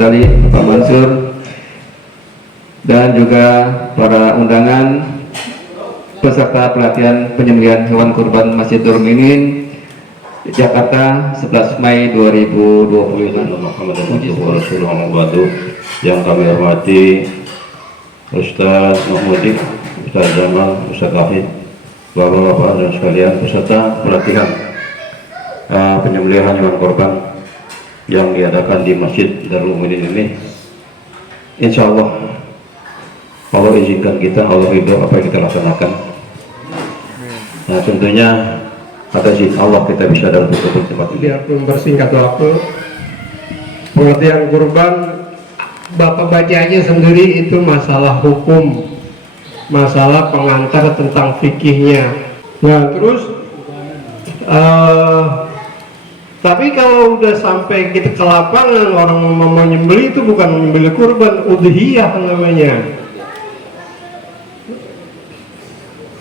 Dali, Pak Mansur, dan juga para undangan peserta pelatihan penyembelihan hewan kurban Masjid Nurul Minin Jakarta 11 Mei 2025. Yang kami hormati Ustaz Mahmudi, Ustaz Jamal, Ustaz Wahid, Bapak-bapak dan sekalian peserta pelatihan penyembelihan hewan korban yang diadakan di Masjid Darul Mukminin ini. Insya Allah Allah izinkan kita, Allah ridho apa yang kita laksanakan. Nah tentunya atas izin Allah kita bisa dalam betul tempat ini. Biarpun bersingkat waktu, pengertian kurban Bapak baca aja sendiri, itu masalah hukum, masalah pengantar tentang fikihnya. Nah terus tapi kalau udah sampai kita ke lapangan, orang mau nyembeli itu bukan nyembeli kurban, udhiyah namanya.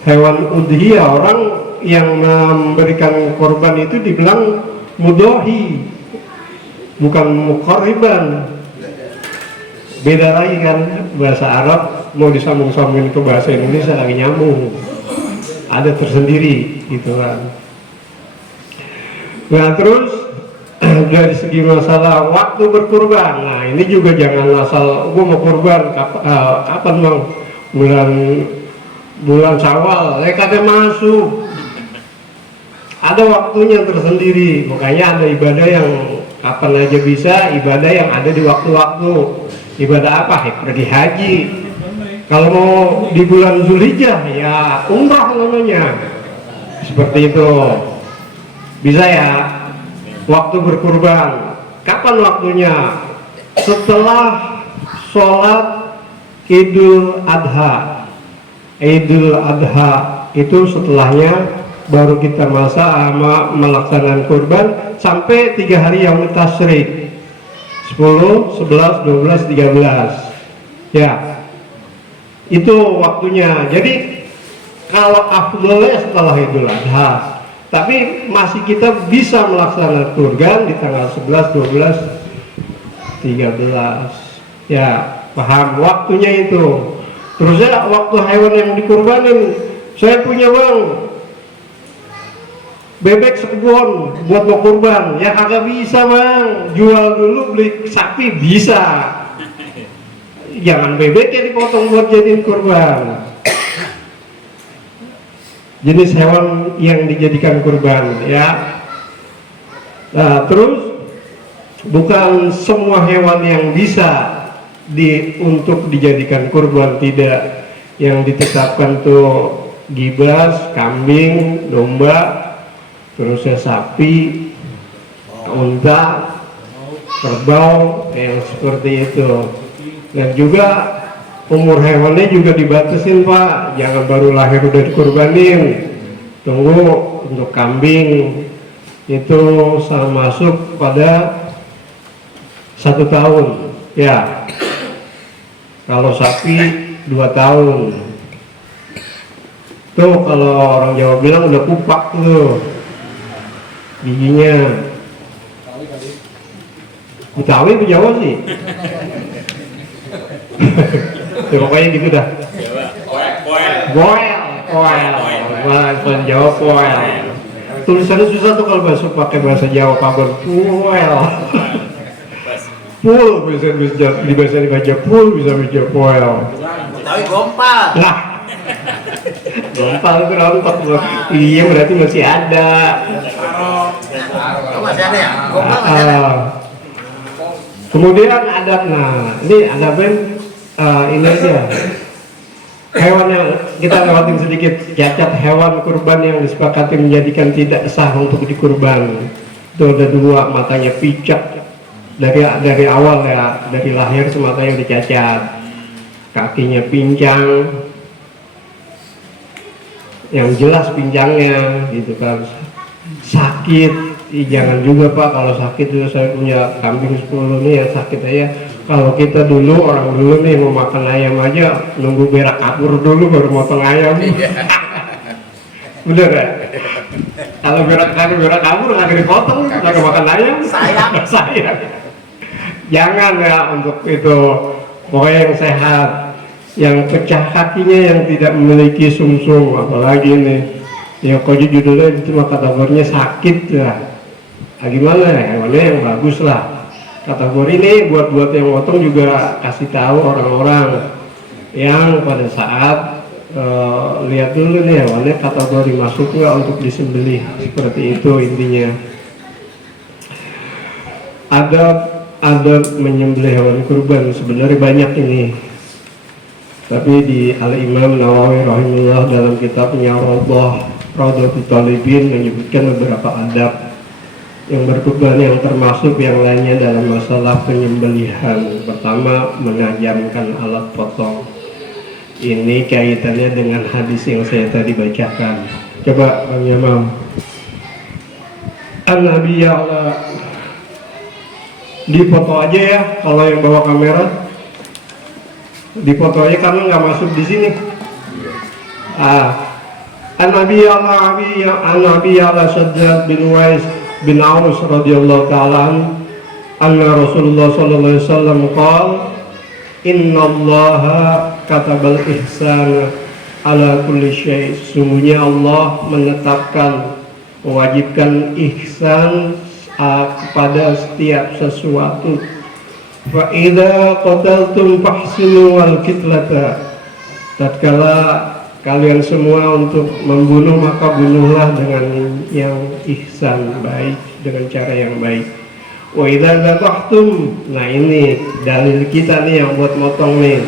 Hewan udhiyah, orang yang memberikan korban itu dibilang mudohi, bukan muqarriban. Beda lagi kan, bahasa Arab mau disambung-sambungin ke bahasa Indonesia lagi nyambung, ada tersendiri gitu kan. Nah terus dari segi masalah waktu berkurban, nah ini juga jangan asal gua mau kurban kapan bang, bulan Syawal, katanya masuk, ada waktunya tersendiri. Makanya ada ibadah yang kapan aja bisa, ibadah yang ada di waktu-waktu. Ibadah apa? Pergi haji. Kalau mau di bulan Zulhijjah ya umrah namanya, seperti itu. Bisa ya. Waktu berkurban kapan waktunya? Setelah sholat Idul Adha. Idul Adha itu setelahnya baru kita melaksanakan kurban sampai 3 hari yang tasyrik, 10, 11, 12, 13 ya, itu waktunya. Jadi kalau afdolnya setelah Idul Adha, tapi masih kita bisa melaksanakan kurban di tanggal 11, 12, 13 ya, paham waktunya itu. Terus ya waktu hewan yang dikurbanin, saya punya bang bebek sekebon buat mau kurban, ya kagak bisa bang, jual dulu beli sapi bisa, jangan bebeknya dipotong buat jadiin kurban. Jenis hewan yang dijadikan kurban ya. Nah terus bukan semua hewan yang bisa untuk dijadikan kurban, tidak. Yang ditetapkan tuh gibas, kambing, domba, terusnya sapi, unta, kerbau, yang seperti itu. Dan juga umur hewannya juga dibatasin pak, jangan baru lahir udah dikurbanin. Tunggu, untuk kambing itu masuk pada 1 tahun ya. Kalau sapi 2 tahun. Tuh kalau orang Jawa bilang udah kupak tuh giginya. Betawi apa Jawa sih? Ya, pokoknya gitu dah. Boel. Bahasa Jawa boel. Tulisannya susah tuh kalau pakai bahasa Jawa, kabar boel. Pul bisa dibaca pul, bisa baca poel. Tapi gompal. Lah. Gompal itu rontok loh. Iya berarti masih ada. Oh, masih ada ya? Gompal masih ada. Kemudian ada, nah ini ada ini aja. Hewan yang kita lewatin sedikit, cacat hewan kurban yang disepakati menjadikan tidak sah untuk dikurban. Itu ada 2, matanya picak. Dari awal ya, dari lahir semata yang dicacat, kakinya pincang, yang jelas pincangnya gitu kan, sakit. Jangan juga pak, kalau sakit itu saya punya kambing 10 nih yang sakit aja. Kalau kita dulu, orang dulu nih mau makan ayam aja nunggu berak kabur dulu baru motong ayam. Bener ya? Kalau berak kabur kagak dipotong, kagak makan ayam. Sayang. Sayang. Jangan ya untuk itu. Pokoknya yang sehat, yang pecah kakinya yang tidak memiliki sumsum, apalagi nih ya koji judulnya itu mah kategorinya sakit ya. Gimana ya, hewannya yang bagus lah. Kategori ini buat yang motong juga kasih tahu orang-orang yang pada saat lihat dulu nih hewannya kategori masuk nggak untuk disembelih, seperti itu intinya. Ada menyembelih hewan kurban sebenarnya banyak ini, tapi di Al-Imam Nawawi rahimahullah dalam kitabnya Rawdatul Talibin menyebutkan beberapa adab yang berkurban yang termasuk yang lainnya dalam masalah penyembelihan. Pertama, menajamkan alat potong. Ini kaitannya dengan hadis yang saya tadi bacakan. Coba Bang Yamam. An-Nabi Allah, dipoto aja ya kalau yang bawa kamera, dipoto aja karena nggak masuk di sini. An-Nabi Allah Shaddad bin Wais bin Aus radhiyallahu ta'ala anna Rasulullah sallallahu alaihi wasallam qala innallaha katabal ihsana ala kulli syai'. Sungguhnya Allah menetapkan, mewajibkan ihsan kepada setiap sesuatu. Fa idza qataltum fahsinu wal qitlata. Tatkala kalian semua untuk membunuh maka bunuhlah dengan yang ihsan, baik, dengan cara yang baik. Wa idza dzabhtum, nah ini dalil kita nih yang buat motong nih.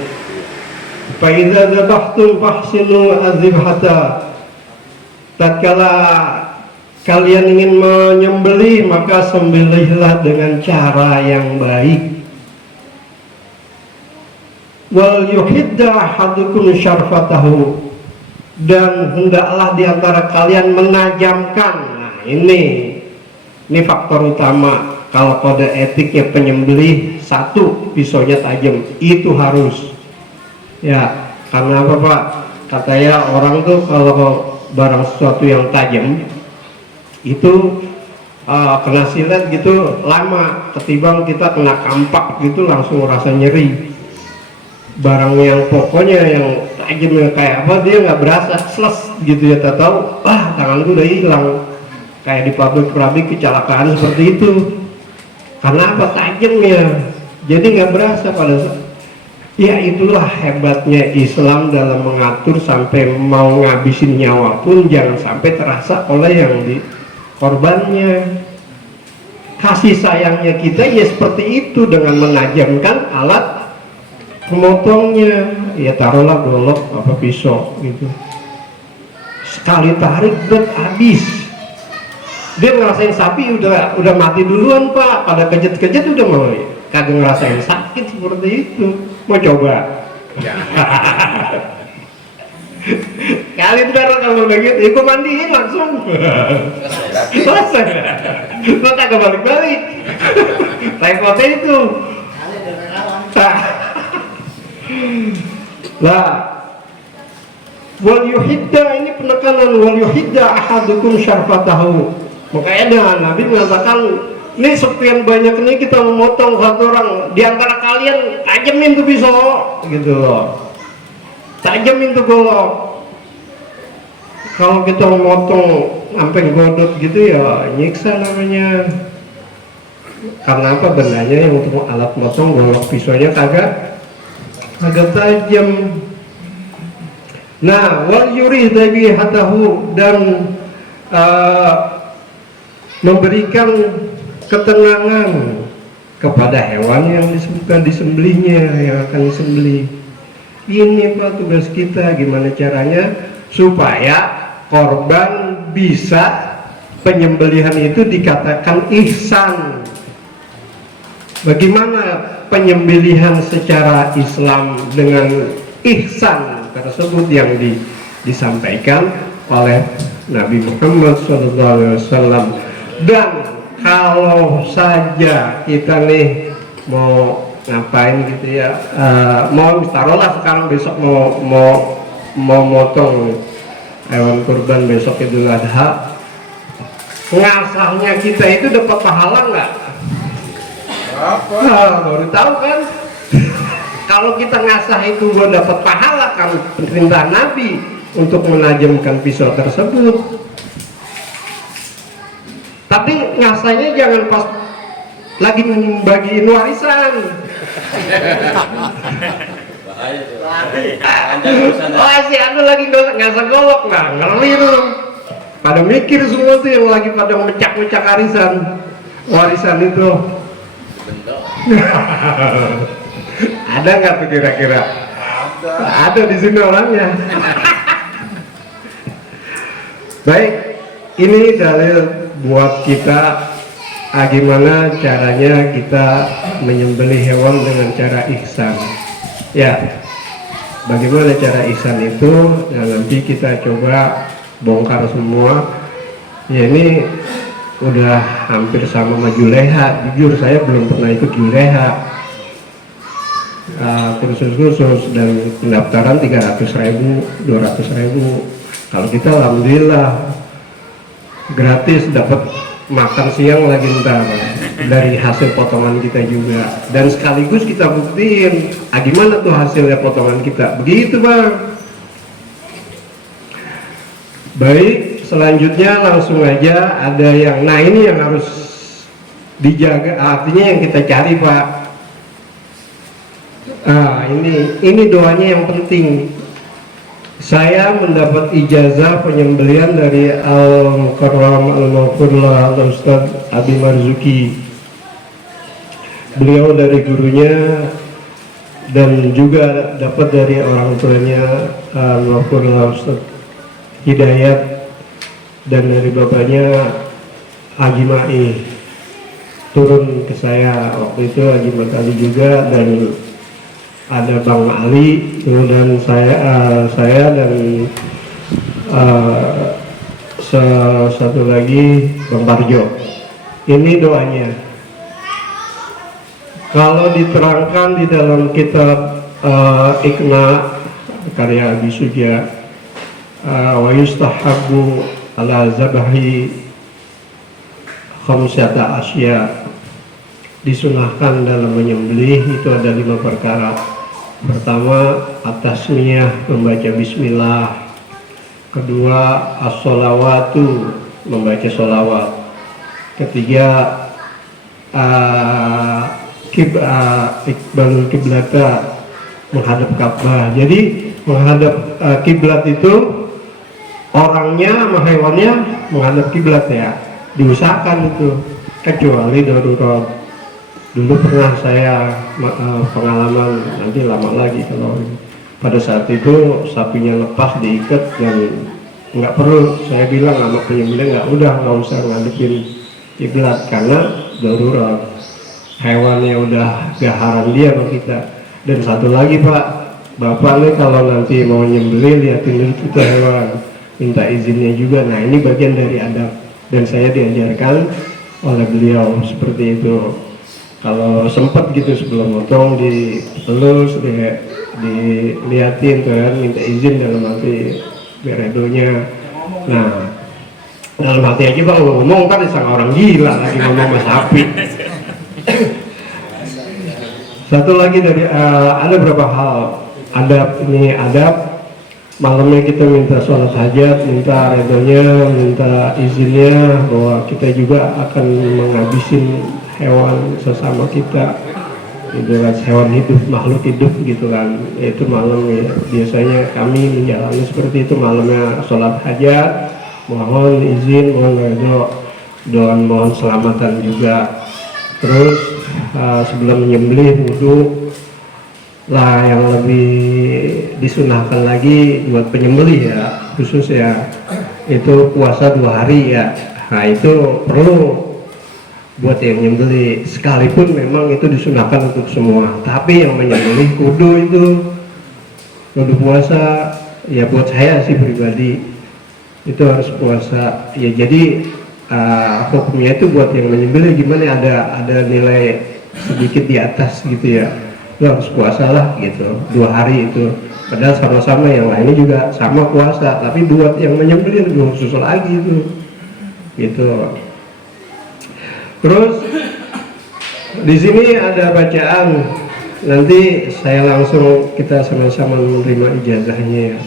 Fa idza dzabhtum fahsinu adzibhata. Tatkala kalian ingin menyembelih maka sembelihlah dengan cara yang baik. Wal yuhidda ahadukum syarfatahu, dan hendaklah diantara kalian menajamkan. Nah ini faktor utama. Kalau kode etiknya penyembelih, satu, pisaunya tajam, itu harus ya. Karena apa Pak? Katanya orang tuh kalau barang sesuatu yang tajam itu kena silet gitu lama, ketimbang kita kena kampak gitu langsung rasa nyeri. Barang yang pokoknya yang tajam kayak apa dia nggak berasa, sles gitu ya, tak tahu tanganku udah hilang. Kayak di pabrik-pabrik kecelakaan seperti itu, karena apa? Tajamnya, jadi nggak berasa pada saat. Ya itulah hebatnya Islam dalam mengatur sampai mau ngabisin nyawa pun jangan sampai terasa oleh yang di korbannya. Kasih sayangnya kita ya seperti itu dengan menajamkan alat pemotongnya. Ya taruhlah golok apa pisau gitu, sekali tarik dan habis. Dia ngerasain sapi udah mati duluan Pak, pada kejet-kejet udah mau kagak ngerasain sakit seperti itu. Mau coba? Ya. Kali ntar kalau begitu, ikut mandiin langsung. Selesai. Lo kagak balik-balik. Repotnya itu. Lah, wal yuhidda, ini penekanan wal yuhidda ahadukum syarfatahu. Makanya dengan Nabi mengatakan, ini sekian banyak ini kita memotong satu orang, di antara kalian tajamin tuh pisau gitu loh, tajamin tuh golok. Kalau kita memotong sampai godot gitu ya nyiksa namanya. Karena apa? Benarnya yang untuk alat motong golok pisaunya kagak tajam. Nah, wal yurih dabihatahu, dan memberikan ketenangan kepada hewan yang disembelihnya, yang akan disembelih. Ini Pak tugas kita, gimana caranya supaya korban bisa, penyembelihan itu dikatakan ihsan. Bagaimana penyembelihan secara Islam dengan ihsan tersebut yang disampaikan oleh Nabi Muhammad SAW. Dan kalau saja kita nih mau ngapain gitu ya, mau taruhlah sekarang besok mau motong hewan kurban besok Idul Adha, ngasahnya kita itu dapat pahala nggak? Baru tahu kan? Kalau kita ngasah itu buat dapat pahala kan perintah Nabi untuk menajamkan pisau tersebut. Tapi ngasahnya jangan pas lagi membagiin warisan. Oh si anu lagi ngasah golok nggak ngeri tuh. Pada mikir semua tuh yang lagi pada mecak-mecak warisan itu. Ada nggak tuh kira-kira? Ada di sini orangnya. Baik, ini dalil buat kita gimana caranya kita menyembelih hewan dengan cara ihsan. Ya, bagaimana cara ihsan itu? Nah, nanti kita coba bongkar semua. Ya ini udah hampir sama sama Juleha. Jujur saya belum pernah ikut Juleha. Kursus dan pendaftaran 300.000, 200.000. Kalau kita alhamdulillah gratis, dapat makan siang lagi ntar dari hasil potongan kita juga, dan sekaligus kita buktiin gimana tuh hasilnya potongan kita. Begitu Bang. Baik, selanjutnya langsung aja ada yang, nah ini yang harus dijaga, artinya yang kita cari Pak. Ini doanya yang penting. Saya mendapat ijazah penyembelian dari Al-Mukarram Al-Mawfurullah Al-Ustaz Abi Marzuki. Beliau dari gurunya dan juga dapat dari orang tuanya Al-Mawfurullah Ustaz Hidayat, dan dari bapaknya Haji Mai turun ke saya waktu itu, Haji Matali juga, dan ada Bang Ali, dan saya dan satu lagi Bang Parjo. Ini doanya. Kalau diterangkan di dalam kitab Iqna karya Abi Suja, wa yustahabbu ala zabahi khamsata asya, disunahkan dalam menyembelih itu ada 5 perkara. Pertama, at-tasmiyah, membaca bismillah. Kedua, as-sholawatu, membaca sholawat. Ketiga, iqbalul kiblata, menghadap Ka'bah. Jadi menghadap kiblat itu orangnya sama hewannya menghadap kiblat ya, diusahakan itu, kecuali darurat. Dulu pernah saya pengalaman, nanti lama lagi, kalau pada saat itu sapinya lepas diikat dan nggak perlu, saya bilang sama penyembelih nggak usah ngadepin kiblat karena darurat, hewannya udah gaharan dia sama kita. Dan satu lagi Pak, Bapak nih kalau nanti mau nyembelih liatin dulu tuh hewan, minta izinnya juga. Nah ini bagian dari adab dan saya diajarkan oleh beliau seperti itu. Kalau sempat gitu sebelum motong ditelus, diliatin kan, minta izin dalam arti beredonya. Nah dalam hati aja Bang ngomong kan sang orang gila lagi ngomong sama sapi. Satu lagi dari ada beberapa hal adab, ini adab malamnya kita minta sholat hajat, minta redonya, minta izinnya bahwa kita juga akan menghabisin hewan sesama kita, gitu kan, hewan hidup, makhluk hidup gitu kan. Itu malam ya, biasanya kami menjalani seperti itu, malamnya sholat hajat, mohon izin, mohon redo, doa mohon selamatan juga. Terus sebelum menyembelih wudhu lah, yang lebih disunahkan lagi buat penyembelih ya, khusus ya, itu puasa 2 hari ya. Nah itu perlu buat yang nyembelih, sekalipun memang itu disunahkan untuk semua, tapi yang menyembelih kudu puasa ya. Buat saya sih pribadi itu harus puasa ya. Jadi hukumnya itu buat yang menyembelih gimana, ada nilai sedikit di atas gitu ya, lu harus puasa lah gitu 2 hari itu, padahal sama-sama yang lainnya juga sama puasa, tapi buat yang menyembelih lebih khusus lagi itu gitu. Terus Di sini ada bacaan. Nanti saya langsung kita sama-sama menerima ijazahnya ya.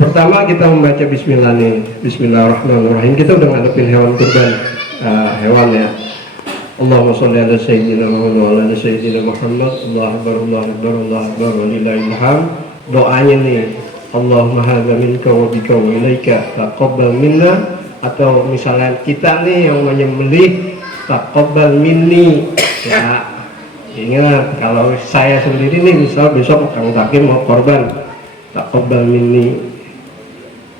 Pertama kita membaca Bismillah nih. Bismillahirrahmanirrahim. Kita udah ngadepin hewan kurban, hewan ya. Allahumma sholli ala sayyidina Muhammad wa ala sayyidina Muhammad. Allahu akbar, Allahu akbar, Allahu akbar, walillahil hamd. Doanya nih, Allahumma hadza minka wa bika wa ilaika taqabbal minna, atau misalnya kita nih yang menyembelih, taqabbal minni. Ya, ingat kalau saya sendiri nih misal besok Kang Takim mau korban, taqabbal minni.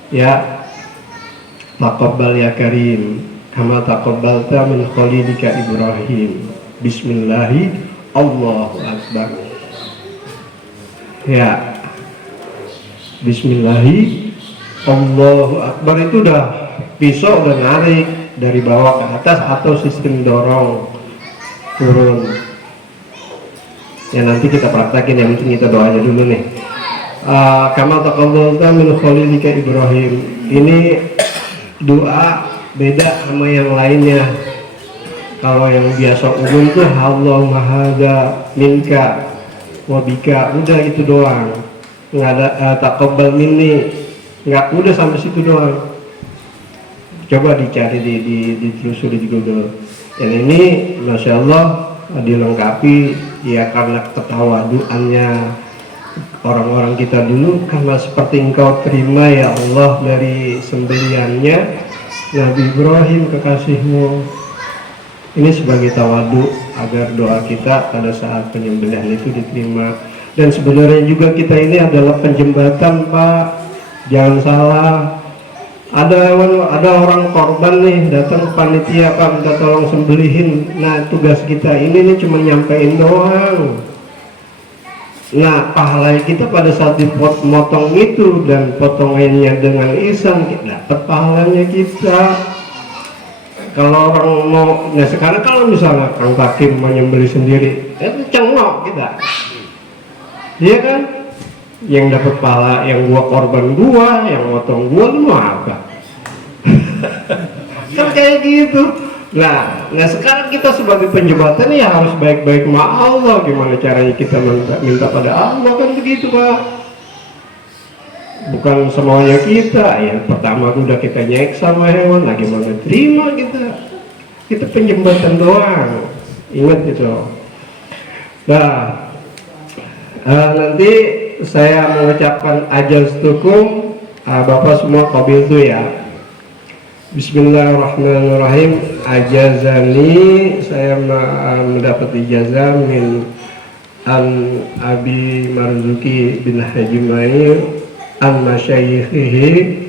Ya, taqabbal ya karim kama taqabbalta min khalilika Ibrahim. Bismillahi Allahu akbar. Ya, Bismillahi Allahu akbar itu udah pisau udah narik dari bawah ke atas atau sistem dorong turun. Ya nanti kita praktekin, yang penting kita doanya dulu nih. Kama taqabbalta min khalilika Ibrahim. Ini doa beda sama yang lainnya. Kalau yang biasa umum tuh Allahumma hadza minka wa bika, udah itu doang. Nggak ada taqabbal minni, nggak, udah sampai situ doang. Coba dicari ditelusuri di Google. Yang ini Masya Allah dilengkapi ya karena ketawaduannya orang-orang kita dulu, karena seperti engkau terima ya Allah dari sembeliannya Nabi Ibrahim kekasihmu. Ini sebagai tawadu agar doa kita pada saat penyembelihan itu diterima. Dan sebenarnya juga kita ini adalah penjembatan, Pak. Jangan salah. Ada orang korban nih datang ke panitia, Pak, minta tolong sembelihin. Nah, tugas kita ini nih cuma nyampein doang. Nah, pahala kita pada saat dipotong itu dan potongannya dengan ihsan, kita dapat pahalanya kita. Kalau orang mau, nah sekarang kalau misalnya Kang Takim mau nyembeli sendiri, itu cengok kita. Iya kan? Yang dapat pahala, yang gua korban gua, yang motong gua, lu mau apa? Kan kayak gitu. Nah sekarang kita sebagai penjembatan ya harus baik-baik sama Allah. Gimana caranya kita minta pada Allah, kan begitu, Pak. Bukan semuanya kita. Ya pertama udah kita nyeksa sama hewan, lagi mau terima kita penjembatan doang. Ingat gitu. Nah nanti saya mengucapkan ajastukum, Bapak semua qabil itu ya. Bismillahirrahmanirrahim. Ajazani, saya mendapat ijazah min Abi Marzuki bin Haji Mair an masyayikhihi.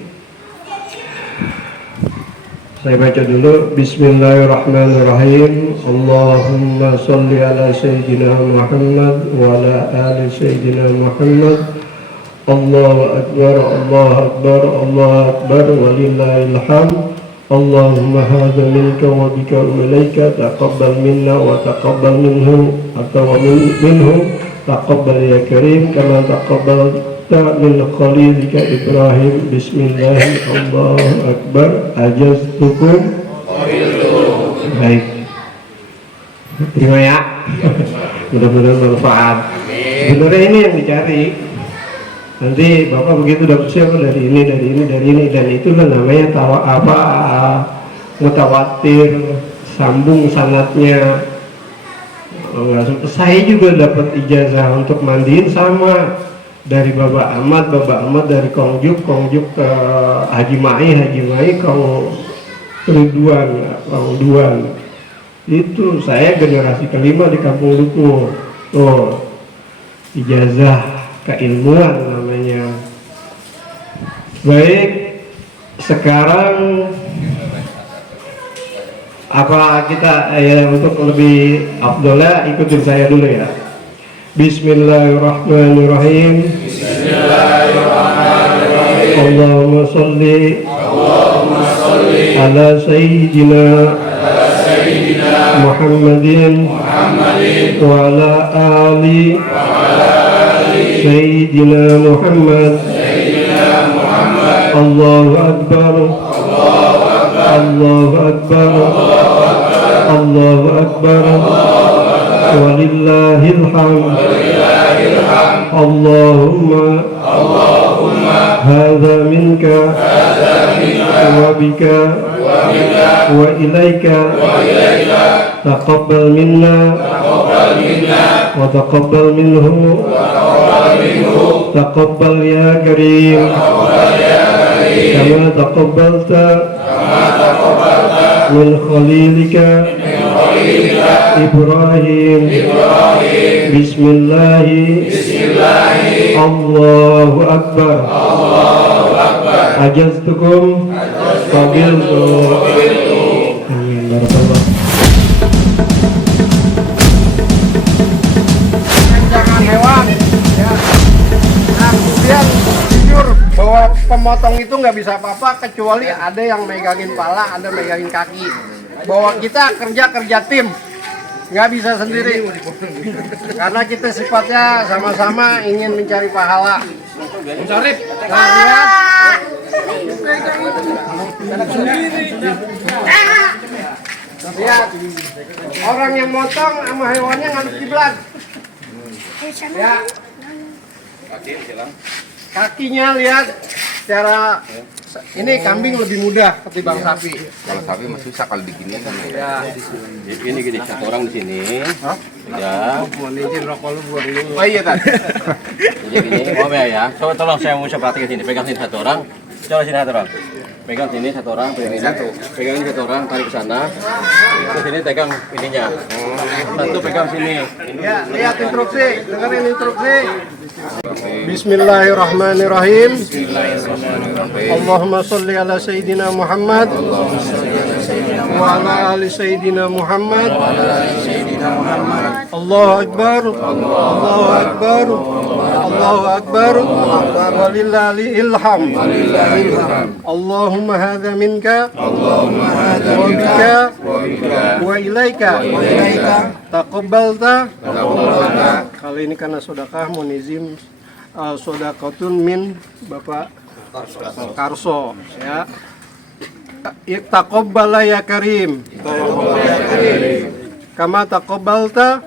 Saya baca dulu. Bismillahirrahmanirrahim. Allahumma salli ala sayyidina Muhammad wa ala ali sayyidina Muhammad. Allahu akbar, Allahu akbar, Allahu akbar, walillahil hamd. Allahumma hadza minka wa bika wa ilaika taqabbal minna wa taqabbal minhu, atau minhu taqabbal ya karim kama taqabbalta min khalilika Ibrahim. Bismillahirrahmanirrahim. Allahu akbar. Ajaztukum. Baik, terima ya. Mudah-mudahan bermanfaat. Sebenarnya ini yang dicari. Nanti Bapak begitu dapat siapa dari ini, dan itulah namanya mutawatir, sambung sanatnya. Saya juga dapat ijazah untuk mandiin sama dari Bapak Ahmad dari Kongjuk ke Haji Mai Kong Ridwan. Itu saya generasi kelima di Kampung Duku. Oh, ijazah keilmuan namanya. Baik, sekarang apa kita ya, untuk lebih afdola ikutin saya dulu ya. Bismillahirrahmanirrahim. Allahumma sholli ala sayyidina Muhammadin wa ala ali Sayyidina Muhammad. Allahu Akbar, Allahu Akbar, Allahu Akbar, walillahil hamd. Allahumma hadza minka wa bika wa ilaika taqabbal minna wa taqabbal minhu taqabbal ya karim kama taqabbalta min khalilika Ibrahim. Bismillahi Allahu Akbar. Ajaztukum qabiltu. Amin. Barakallah. Jangan hewan ya. Nah kemudian jujur bahwa pemotong itu nggak bisa apa-apa kecuali ada yang megangin pala, ada megangin kaki. Bahwa kita kerja tim, nggak bisa sendiri karena kita sifatnya sama-sama ingin mencari pahala. Nah, lihat orang yang motong sama hewannya ngaduk kiblat ya, kakinya lihat secara ini kambing lebih mudah ketimbang sapi. Kalau sapi masih susah kalau diginiin kan. Ya, Ini gini, satu orang di sini. Ya. mohon izin rokok lu buang dulu. Oh iya kan. Jadi gini, maaf ya. Coba tolong saya mau coba perhatikan sini. Pegang sini satu orang. Coba sini satu orang. Pegang sini satu orang, pegang ini satu. Pegang ini satu orang, tarik ke sana. Terus ini pegang ininya. Satu pegang sini. Ya, lihat instruksi, dengerin instruksi. Bismillahirrahmanirrahim. Allahumma sholli ala sayyidina Muhammad wa ala ali sayyidina Muhammad. Allahu akbar. Allahu akbar. Allahu akbar. Walillahil hamd. Allahumma hadza minka wa bika wa ilaika taqabbalta. Kali ini karena sedekah munizim sedekatun min Bapak Karso ya. Taqabbala ya karim. Kama taqabbalta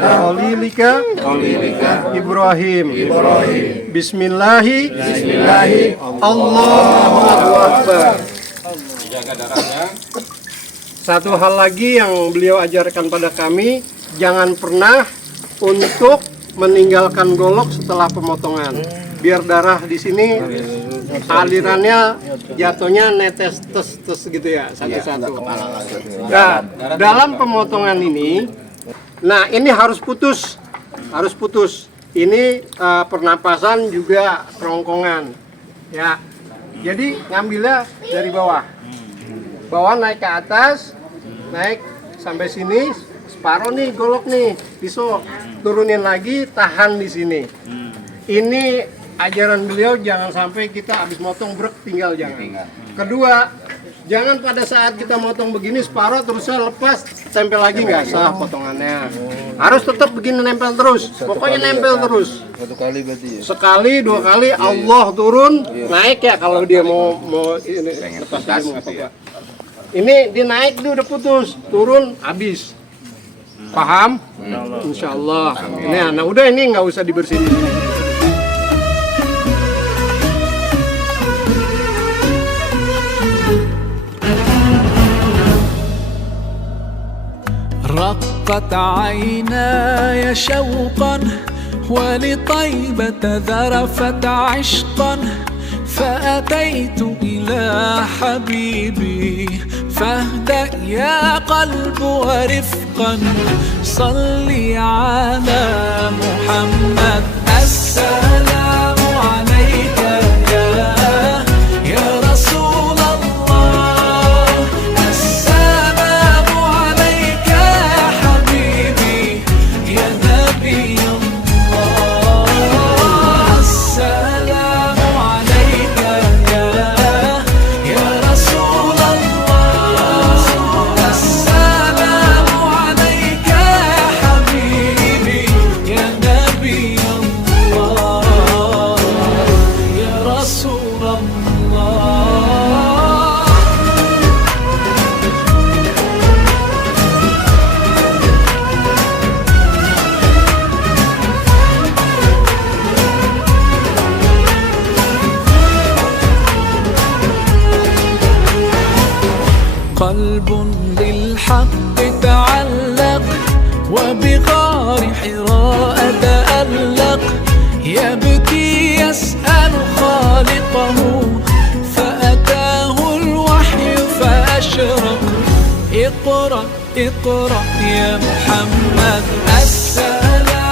khalilika Ibrahim. Bismillahi Allahu Akbar. Satu hal lagi yang beliau ajarkan pada kami, jangan pernah untuk meninggalkan golok setelah pemotongan. Biar darah di sini alirannya jatuhnya netes tes gitu ya, satu-satu. Nah, dalam pemotongan ini, nah ini harus putus. Ini pernapasan juga kerongkongan. Ya. Jadi ngambilnya dari bawah. Bawah naik ke atas, naik sampai sini, separuh nih golok nih, pisau. Turunin lagi, tahan di sini. Ini ajaran beliau, jangan sampai kita habis motong brek tinggal, jangan. Kedua, jangan pada saat kita motong begini separuh terusnya lepas, tempel lagi nggak sah potongannya. Harus tetap begini nempel terus, pokoknya nempel terus. Satu kali berarti ya. Sekali, dua kali Allah turun, naik ya kalau dia mau ini, lepas aja nggak apa-apa. Ini dia naik, dia udah putus, turun, habis. Paham? Insya Allah. Ini, nah udah ini nggak usah dibersihin. رقت عيناي شوقا ولطيبة ذرفت عشقا فأتيت إلى حبيبي فاهدأ يا قلب ورفقا صلي على محمد السلام عليك يا رسول الله السلام عليك يا حبيبي يا نبي الله السلام عليك يا رسول الله السلام عليك يا حبيبي يا نبي يبكي يسأل خالقه فأتاه الوحي فأشرق اقرأ اقرأ يا محمد السلام